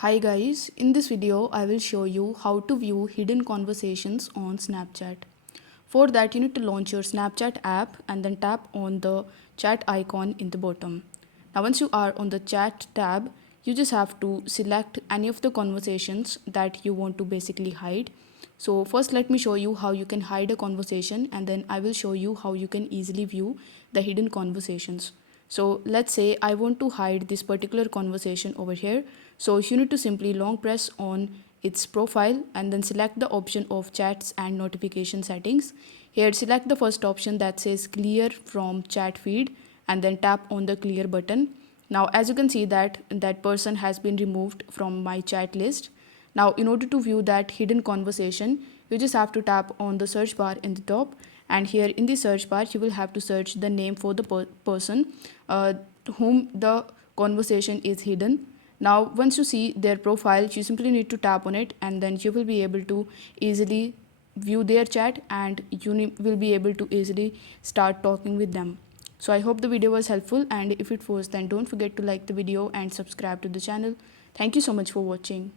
Hi guys, in this video I will show you how to view hidden conversations on Snapchat. For that you need to launch your Snapchat app and then tap on the chat icon in the bottom. Now once you are on the chat tab, you just have to select any of the conversations that you want to basically hide. So first let me show you how you can hide a conversation and then I will show you how you can easily view the hidden conversations. So let's say I want to hide this particular conversation over here. So you need to simply long press on its profile and then select the option of chats and notification settings. Here select the first option that says clear from chat feed and then tap on the clear button. Now as you can see that person has been removed from my chat list. Now in order to view that hidden conversation, you just have to tap on the search bar in the top, and here in the search bar you will have to search the name for the person uh, whom the conversation is hidden. Now once you see their profile, you simply need to tap on it and then you will be able to easily view their chat and will be able to easily start talking with them. So I hope the video was helpful, and if it was, then don't forget to like the video and subscribe to the channel. Thank you so much for watching.